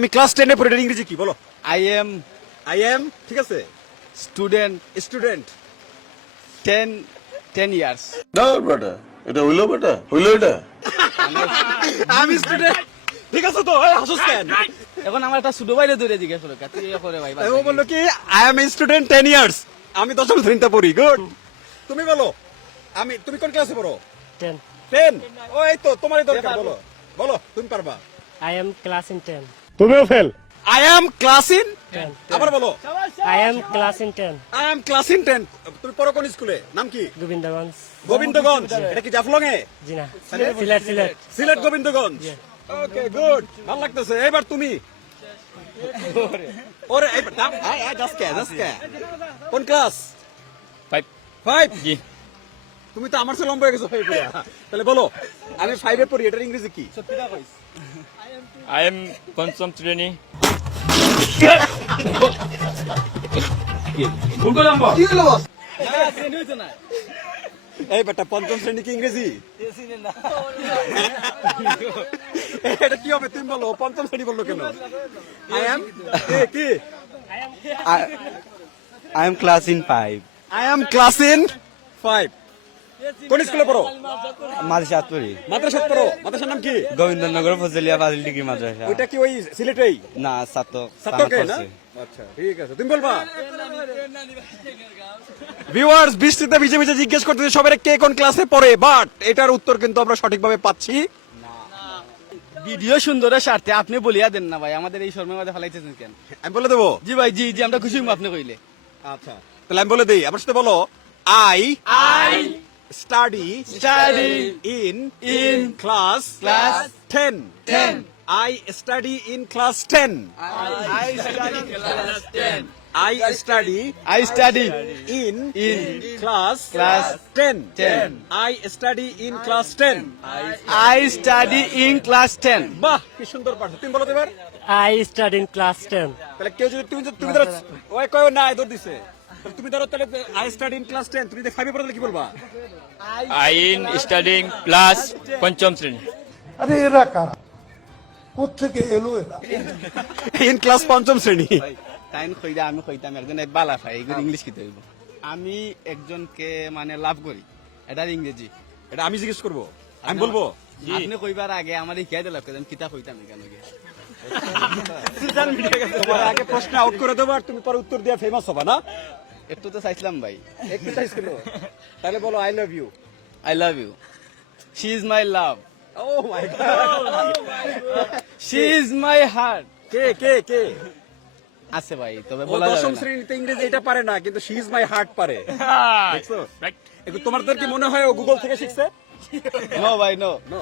আমি ক্লাস 10 এ পড়ি, এটা ইংরেজি কি বলো? I am ঠিক আছে, student স্টুডেন্ট 10 years. না বেটা, এটা হইলো বেটা, হইলো এটা। আমি স্টুডেন্ট, ঠিক আছে তো? এই হাসুস কেন? এখন আমার একটা ছোট ভাইরে ধরে জিজ্ঞেস করে তুই ইয়ে করে ভাই ও বললো কি আই এম স্টুডেন্ট 10 ইয়ার্স, আমি দশম শ্রেণীতে পড়ি। গুড, তুমি বলো। তুমি কোন ক্লাসে পড়ো? 10. 10। ও এই তো তোমারই দরকার, বলো বলো, তুমি পারবা। I am class in 10. I am class in 10. আবার বলো। I am class in 10. I am class in 10। তুমি পড়ো কোন স্কুলে? নাম কি? Gobindagans. গোবিন্দগঞ্জ। এটা কি জাফলং এ? Jina. Silat. সিলেট গোবিন্দগঞ্জ। ওকে, গুড, ভালো লাগতেছে। এবার তুমি। ওরে এবার জাস্ট কে কোন ক্লাস? 5। জি। তুমি তো আমার চেয়ে লম্বা হয়ে গেছো 5 এ। তাহলে বলো আমি 5 এ পড়ি, এটার ইংরেজি কি? I am পঞ্চম শ্রেণী। এই বেটা, পঞ্চম শ্রেণী কি ইংরেজি? এটা কি হবে তুমি বলো? পঞ্চম শ্রেণী বললো কেন? আই এম কি? I am class in 5. I am class in 5। কোন স্কুলে পড়ো? মাদ্রাসাতুরি মাদ্রাসায় পড়ো। মাদ্রাসার নাম কি? গোবিন্দনগর ফজলিয়া ফাজিল ডিগ্রি মাদ্রাসা। ওইটা কি ওই সিলেটেই? না সাতকে না? আচ্ছা, ঠিক আছে, তুমি বলবা। ভিউয়ার্স, বৃষ্টিতে ভিজে ভিজে জিজ্ঞেস করতেছে সবাই কে কোন ক্লাসে পড়ে, বাট এটার উত্তর কিন্তু আমরা সঠিকভাবে পাচ্ছি। ভিডিও সুন্দরের স্বার্থে আপনি বলিয়া দেন না ভাই, আমাদের এই শর্মের মধ্যে ফেলাইতেছেন কেন? আমি বলে দেবো। জি ভাই, জি জি, আমরা খুশি হবো আপনি কইলে। আচ্ছা, তাহলে আমি বলে দিই, আমার সাথে বলো। I study in class 10। I study in class 10. I study in class 10. I study in class 10. I study in class 10. বাহ, কি সুন্দর পাঠ। তুমি বলো তো এবার। I study in class 10. তাহলে কেউ যদি তুমি ধরো ওই কয় না এদর দিছে, তাহলে তুমি ধরো তাহলে I study in class 10, তুমি যদি 5 এ পড়ো তাহলে কি বলবা? I in studying plus পঞ্চম শ্রেণী। আরে এরা কারা, কোত্থেকে এলো এরা? In class পঞ্চম শ্রেণী। টাইম কইরা আমি কইতাম একজন বালা ভাই এগুলো ইংলিশ কি হইব। আমি একজনকে মানে লাভ করি, এটার ইংরেজি। এটা আমি জিজ্ঞেস করবো, আমি বলবো। আপনি কইবার আগে আমার শিখাই দিলাম কেন কিতা কইতাম কেন গে। তোমার আগে প্রশ্ন আউট করে দেবো আর তুমি পরে উত্তর দিয়ে ফেমাস হবা না? একটু তো চাইছিলাম ভাই। একটু চাইছিল, তাহলে বলো I love you. I love you. She is my love. Oh my God, She is my heart. কে কে কে? আছে ভাই, তবে ও বলা যাবে দশম না। শ্রেণীতে ইংরেজি এটা পারে না, কিন্তু শি ইজ মাই হার্ট পারে। দেখছো? Right. তোমাদের কি মনে হয় ও গুগল থেকে শিখছে? No ভাই, no. No.